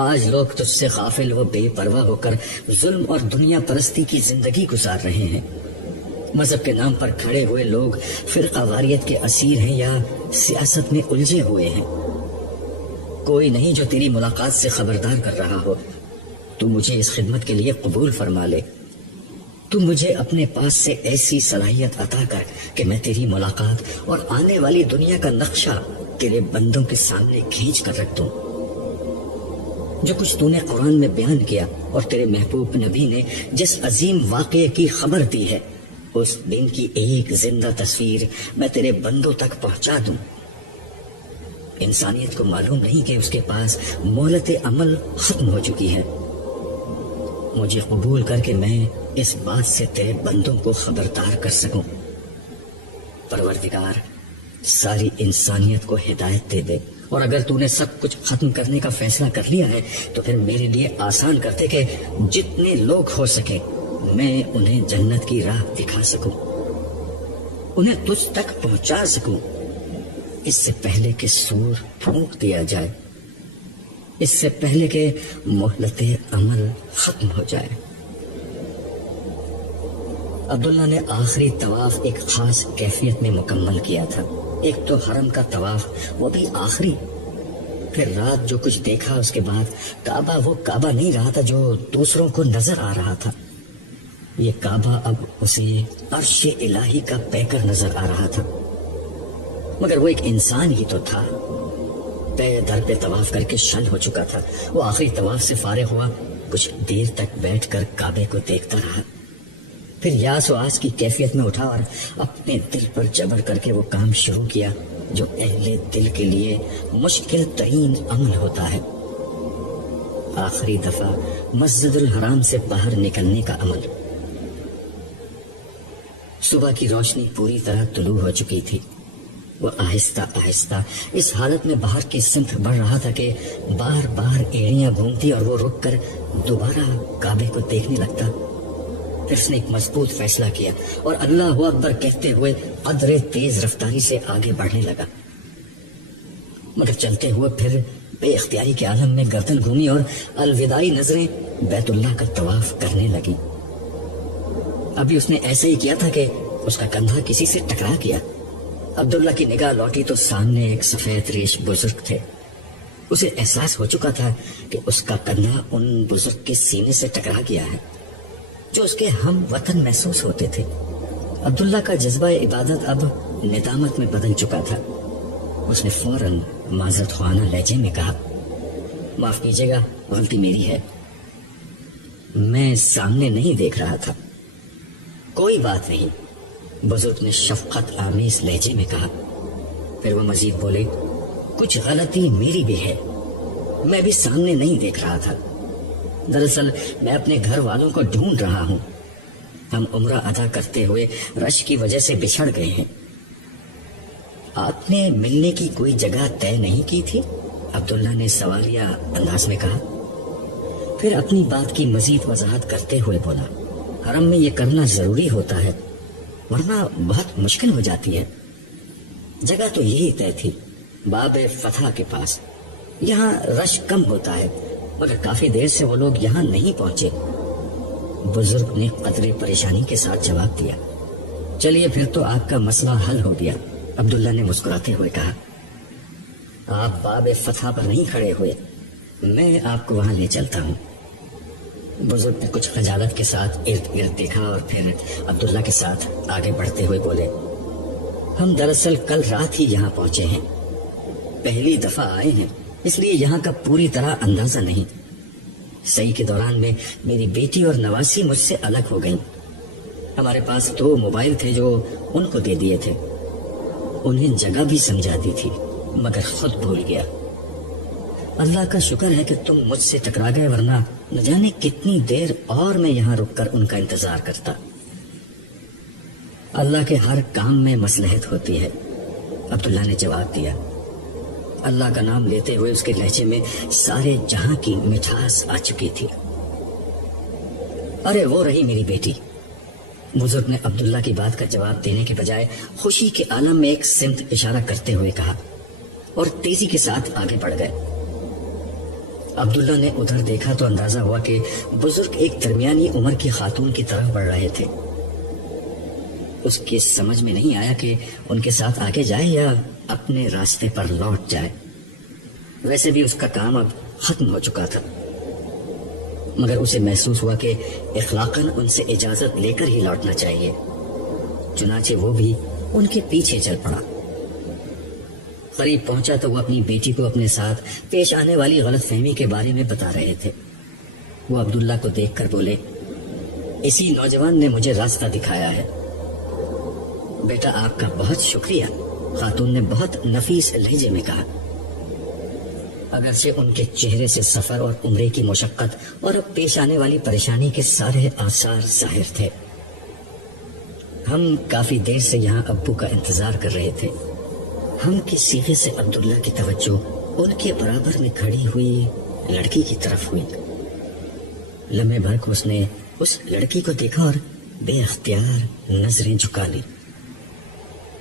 آج لوگ تجھ سے غافل و بے پرواہ ہو کر ظلم اور دنیا پرستی کی زندگی گزار رہے ہیں۔ مذہب کے نام پر کھڑے ہوئے لوگ فرقہ واریت کے اسیر ہیں یا سیاست میں الجھے ہوئے ہیں۔ کوئی نہیں جو تیری ملاقات سے خبردار کر رہا ہو۔ تو مجھے اس خدمت کے لیے قبول فرما لے۔ تو مجھے اپنے پاس سے ایسی صلاحیت عطا کر کہ میں تیری ملاقات اور آنے والی دنیا کا نقشہ تیرے بندوں کے سامنے کھینچ کر رکھ دوں۔ جو کچھ تو نے قرآن میں بیان کیا اور تیرے محبوب نبی نے جس عظیم واقعے کی خبر دی ہے، اس دن کی ایک زندہ تصویر میں تیرے بندوں تک پہنچا دوں۔ انسانیت کو معلوم نہیں کہ اس کے پاس مہلت عمل ختم ہو چکی ہے۔ مجھے قبول کر کے میں اس بات سے تیرے بندوں کو خبردار کر سکوں۔ پروردگار، ساری انسانیت کو ہدایت دے دے، اور اگر تو نے سب کچھ ختم کرنے کا فیصلہ کر لیا ہے تو پھر میرے لیے آسان کرتے کہ جتنے لوگ ہو سکے میں انہیں جنت کی راہ دکھا سکوں، انہیں تجھ تک پہنچا سکوں، اس سے پہلے کہ سور پھونک دیا جائے، اس سے پہلے کہ مہلت عمل ختم ہو جائے۔ عبداللہ نے آخری طواف ایک خاص کیفیت میں مکمل کیا تھا۔ ایک تو حرم کا طواف، وہ بھی آخری، پھر رات جو کچھ دیکھا اس کے بعد کعبہ وہ کعبہ نہیں رہا تھا جو دوسروں کو نظر آ رہا تھا، یہ کعبہ اب اسے عرش الہی کا پیکر نظر آ رہا تھا، مگر وہ ایک انسان ہی تو تھا۔ پے در پہ طواف کر کے شل ہو چکا تھا، وہ آخری طواف سے فارغ ہوا، کچھ دیر تک بیٹھ کر کعبے کو دیکھتا رہا، پھر یاس و آس کی کیفیت میں اٹھا اور اپنے دل پر جبر کر کے وہ کام شروع کیا جو اہل دل کے لیے مشکل ترین عمل ہوتا ہے، آخری دفعہ مسجد الحرام سے باہر نکلنے کا عمل۔ صبح کی روشنی پوری طرح طلوع ہو چکی تھی، وہ آہستہ آہستہ اس حالت میں باہر کی سمت بڑھ رہا تھا کہ بار بار ایڑیاں گھومتی اور وہ رک کر دوبارہ کعبے کو دیکھنے لگتا۔ پھر اس نے ایک مضبوط فیصلہ کیا اور اللہ اکبر کہتے ہوئے قدر تیز رفتاری سے آگے بڑھنے لگا، مگر چلتے ہوئے پھر بے اختیاری کے عالم میں گردن گھومی اور الوداعی نظریں بیت اللہ کا طواف کرنے لگی۔ ابھی اس نے ایسا ہی کیا تھا کہ اس کا کندھا کسی سے ٹکرا گیا۔ عبداللہ کی نگاہ لوٹی تو سامنے ایک سفید ریش بزرگ تھے، اسے احساس ہو چکا تھا کہ اس کا کندھا ان بزرگ کے سینے سے ٹکرا گیا ہے جو اس کے ہم وطن محسوس ہوتے تھے۔ عبداللہ کا جذبہ عبادت اب ندامت میں بدل چکا تھا، اس نے فوراً معذرت خواہانہ لہجے میں کہا، معاف کیجیے گا، غلطی میری ہے، میں سامنے نہیں دیکھ رہا تھا۔ کوئی بات نہیں، بزرگ نے شفقت آمیز لہجے میں کہا۔ پھر وہ مزید بولے، کچھ غلطی میری بھی ہے، میں بھی سامنے نہیں دیکھ رہا تھا، دراصل میں اپنے گھر والوں کو ڈھونڈ رہا ہوں، ہم عمرہ ادا کرتے ہوئے رش کی وجہ سے بچھڑ گئے ہیں۔ آپ نے ملنے کی کوئی جگہ طے نہیں کی تھی؟ عبداللہ نے سوالیہ انداز میں کہا، پھر اپنی بات کی مزید وضاحت کرتے ہوئے بولا، حرم میں یہ کرنا ضروری ہوتا ہے ورنہ بہت مشکل ہو جاتی ہے۔ جگہ تو یہی طے تھی، باب فتح کے پاس، یہاں رش کم ہوتا ہے، مگر کافی دیر سے وہ لوگ یہاں نہیں پہنچے۔ بزرگ نے قدرے پریشانی کے ساتھ جواب دیا، چلیے پھر تو آپ کا مسئلہ حل ہو گیا۔ عبداللہ نے مسکراتے ہوئے کہا، آپ باب فتح پر نہیں کھڑے ہوئے، میں آپ کو وہاں لے چلتا ہوں۔ بزرگ نے کچھ خجالت کے ساتھ ارد گرد دیکھا اور پھر عبداللہ کے ساتھ آگے بڑھتے ہوئے بولے، ہم دراصل کل رات ہی یہاں پہنچے ہیں، پہلی دفعہ آئے ہیں، اس لیے یہاں کا پوری طرح اندازہ نہیں۔ صحیح کے دوران میں میری بیٹی اور نواسی مجھ سے الگ ہو گئیں، ہمارے پاس 2 موبائل تھے جو ان کو دے دیے تھے. انہیں جگہ بھی سمجھا دی تھی مگر خود بھول گیا. اللہ کا شکر ہے کہ تم مجھ سے ٹکرا گئے، ورنہ نہ جانے کتنی دیر اور میں یہاں رک کر ان کا انتظار کرتا. اللہ کے ہر کام میں مصلحت ہوتی ہے، عبداللہ نے جواب دیا. اللہ کا نام لیتے ہوئے اس کے لہجے میں سارے جہاں کی مٹھاس آ چکی تھی. ارے وہ رہی میری بیٹی. بزرگ نے عبداللہ کی بات کا جواب دینے کے بجائے خوشی کے عالم میں ایک سمت اشارہ کرتے ہوئے کہا اور تیزی کے ساتھ آگے بڑھ گئے. عبداللہ نے ادھر دیکھا تو اندازہ ہوا کہ بزرگ ایک درمیانی عمر کی خاتون کی طرف بڑھ رہے تھے. اس کی سمجھ میں نہیں آیا کہ ان کے ساتھ آگے جائے یا اپنے راستے پر لوٹ جائے. ویسے بھی اس کا کام اب ختم ہو چکا تھا، مگر اسے محسوس ہوا کہ اخلاقاً ان سے اجازت لے کر ہی لوٹنا چاہیے. چنانچہ وہ بھی ان کے پیچھے چل پڑا. قریب پہنچا تو وہ اپنی بیٹی کو اپنے ساتھ پیش آنے والی غلط فہمی کے بارے میں بتا رہے تھے. وہ عبداللہ کو دیکھ کر بولے، اسی نوجوان نے مجھے راستہ دکھایا ہے. بیٹا آپ کا بہت شکریہ، خاتون نے بہت نفیس لہجے میں کہا. اگرچہ ان کے چہرے سے سفر اور عمرے کی مشقت اور اب پیش آنے والی پریشانی کے سارے آثار ظاہر تھے. ہم کافی دیر سے یہاں ابو کا انتظار کر رہے تھے. ہم کے سیغے سے عبداللہ کی توجہ ان کے برابر میں کھڑی ہوئی لڑکی کی طرف ہوئی. لمحے بھر کو اس نے اس لڑکی کو دیکھا اور بے اختیار نظریں جھکا لی.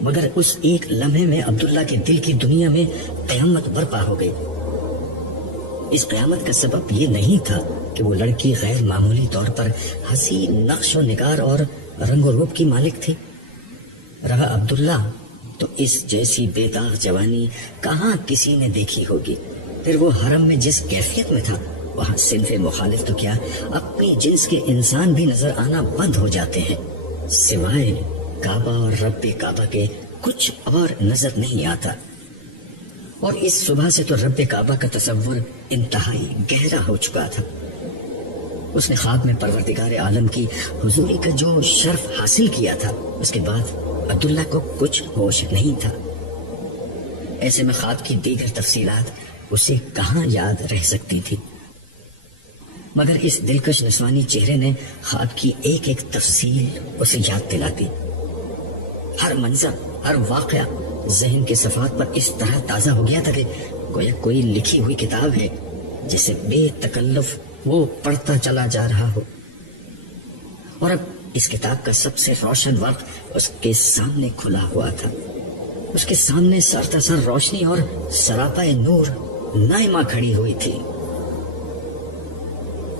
مگر اس ایک لمحے میں عبداللہ کے دل کی دنیا میں قیامت برپا ہو گئی. اس قیامت کا سبب یہ نہیں تھا کہ وہ لڑکی غیر معمولی طور پر حسین نقش و نگار اور رنگ و روپ کی مالک تھی. رہا عبداللہ تو اس جیسی بے داغ جوانی کہاں کسی نے دیکھی ہوگی. پھر وہ حرم میں جس کیفیت میں تھا وہاں صنف مخالف تو کیا اپنی جنس کے انسان بھی نظر آنا بند ہو جاتے ہیں. سوائے کعبہ اور رب کعبہ کے کچھ اور نظر نہیں آتا. اور اس صبح سے تو رب کعبہ کا تصور انتہائی گہرا ہو چکا تھا. اس نے خواب میں پروردگار عالم کی حضوری کا جو شرف حاصل کیا تھا، اس کے بعد عبداللہ کو کچھ ہوش نہیں تھا. ایسے میں خواب کی دیگر تفصیلات اسے کہاں یاد رہ سکتی تھی. مگر اس دلکش نسوانی چہرے نے خواب کی ایک ایک تفصیل اسے یاد دلاتی. ہر منظر، ہر واقعہ ذہن کے صفحات پر اس طرح تازہ ہو گیا تھا کہ گویا کوئی لکھی ہوئی کتاب ہے جسے بے تکلف وہ پڑھتا چلا جا رہا ہو. اور اب اس کتاب کا سب سے روشن ورق اس کے سامنے کھلا ہوا تھا. اس کے سامنے سرتاسر روشنی اور سراپائے نور نائمہ کھڑی ہوئی تھی.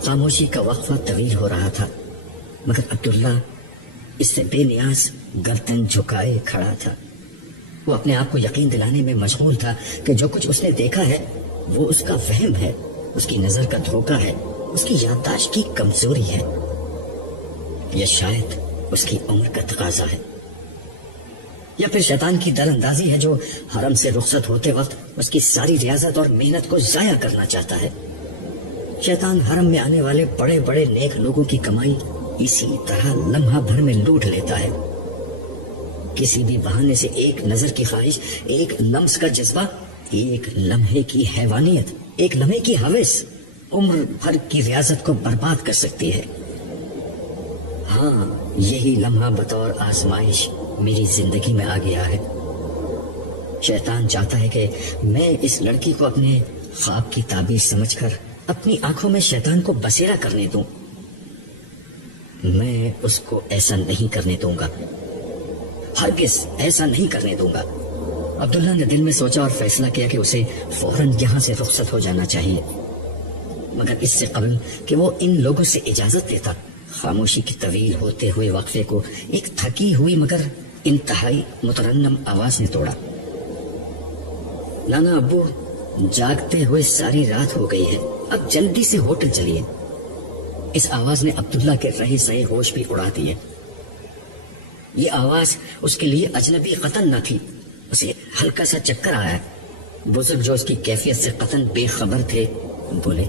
خاموشی کا وقفہ طویل ہو رہا تھا، مگر عبداللہ اس سے بے نیاز گردن جھکائے کھڑا تھا. وہ اپنے آپ کو یقین دلانے میں مشغول تھا کہ جو کچھ اس نے دیکھا ہے وہ اس کا وہم ہے، اس کی نظر کا دھوکہ ہے، اس کی یادداشت کی کمزوری ہے، یا شاید اس کی عمر کا تقاضا ہے، یا پھر شیطان کی در اندازی ہے جو حرم سے رخصت ہوتے وقت اس کی ساری ریاضت اور محنت کو ضائع کرنا چاہتا ہے. شیطان حرم میں آنے والے بڑے بڑے نیک لوگوں کی کمائی اسی طرح لمحہ بھر میں لوٹ لیتا ہے. کسی بھی بہانے سے ایک نظر کی خواہش، ایک لمس کا جذبہ، ایک لمحے کی حیوانیت، ایک لمحے کی ہوس عمر بھر کی ریاضت کو برباد کر سکتی ہے. ہاں، یہی لمحہ بطور آزمائش میری زندگی میں آ گیا ہے. شیطان چاہتا ہے کہ میں اس لڑکی کو اپنے خواب کی تعبیر سمجھ کر اپنی آنکھوں میں شیطان کو بسیرا کرنے دوں. میں اس کو ایسا نہیں کرنے دوں گا، ہرگز ایسا نہیں کرنے دوں گا. عبداللہ نے دل میں سوچا اور فیصلہ کیا کہ اسے فوراً یہاں سے رخصت ہو جانا چاہیے. مگر اس سے قبل کہ وہ ان لوگوں سے اجازت لیتا، خاموشی کی طویل ہوتے ہوئے وقفے کو ایک تھکی ہوئی مگر انتہائی مترنم آواز نے توڑا. نانا ابو، جاگتے ہوئے ساری رات ہو گئی ہے، اب جلدی سے ہوٹل چلیے. اس آواز نے عبداللہ کے رہے سہے ہوش بھی اڑا دیے. یہ آواز اس کے لیے اجنبی قطن نہ تھی. اسے ہلکا سا چکر آیا. بزرگ جو اس کی کیفیت سے قطن بے خبر تھے بولے،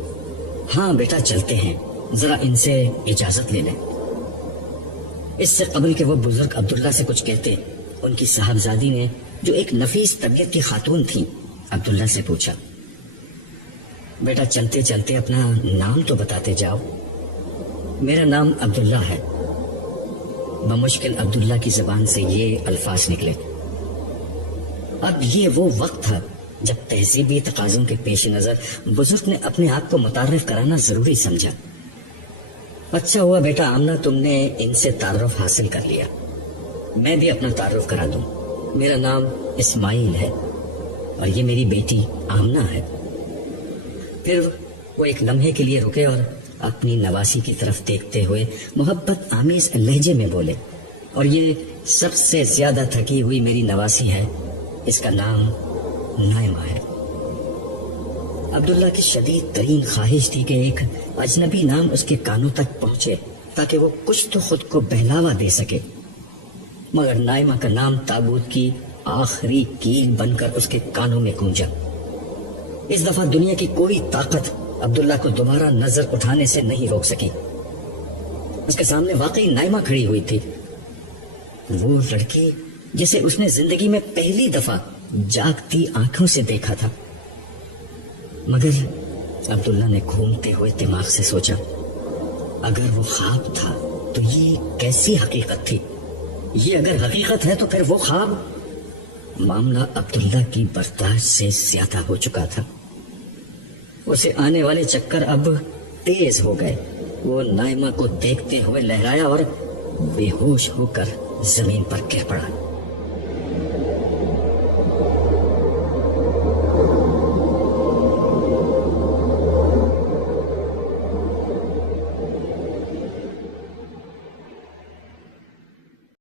ہاں بیٹا چلتے ہیں، ذرا ان سے اجازت لے لیں. اس سے قبل کہ وہ بزرگ عبداللہ سے کچھ کہتے، ان کی صاحبزادی نے، جو ایک نفیس طبیعت کی خاتون تھی، عبداللہ سے پوچھا، بیٹا چلتے چلتے اپنا نام تو بتاتے جاؤ۔ میرا نام عبداللہ ہے۔ بمشکل عبداللہ کی زبان سے یہ الفاظ نکلے۔ اب یہ وہ وقت تھا جب تہذیبی تقاضوں کے پیش نظر بزرگ نے اپنے آپ کو متعارف کرانا ضروری سمجھا۔ اچھا ہوا بیٹا آمنہ تم نے ان سے تعارف حاصل کر لیا، میں بھی اپنا تعارف کرا دوں۔ میرا نام اسماعیل ہے اور یہ میری بیٹی آمنہ ہے۔ پھر وہ ایک لمحے کے لیے رکے اور اپنی نواسی کی طرف دیکھتے ہوئے محبت آمیز لہجے میں بولے، اور یہ سب سے زیادہ تھکی ہوئی میری نواسی ہے، اس کا نام نائمہ ہے۔ عبداللہ کی شدید ترین خواہش تھی کہ ایک اجنبی نام اس کے کانوں تک پہنچے تاکہ وہ کچھ تو خود کو بہلاوا دے سکے، مگر نائمہ کا نام تابوت کی آخری کیل بن کر اس کے کانوں میں گونجا۔ اس دفعہ دنیا کی کوئی طاقت عبداللہ کو دوبارہ نظر اٹھانے سے نہیں روک سکی۔ اس کے سامنے واقعی نائمہ کھڑی ہوئی تھی، وہ لڑکی جسے اس نے زندگی میں پہلی دفعہ جاگتی آنکھوں سے دیکھا تھا۔ مگر عبداللہ نے گھومتے ہوئے دماغ سے سوچا، اگر وہ خواب تھا تو یہ کیسی حقیقت تھی؟ یہ اگر حقیقت ہے تو پھر وہ خواب؟ معاملہ عبداللہ کی برداشت سے زیادہ ہو چکا تھا۔ اسے آنے والے چکر اب تیز ہو گئے۔ وہ نائمہ کو دیکھتے ہوئے لہرایا اور بے ہوش ہو کر زمین پر گر پڑا۔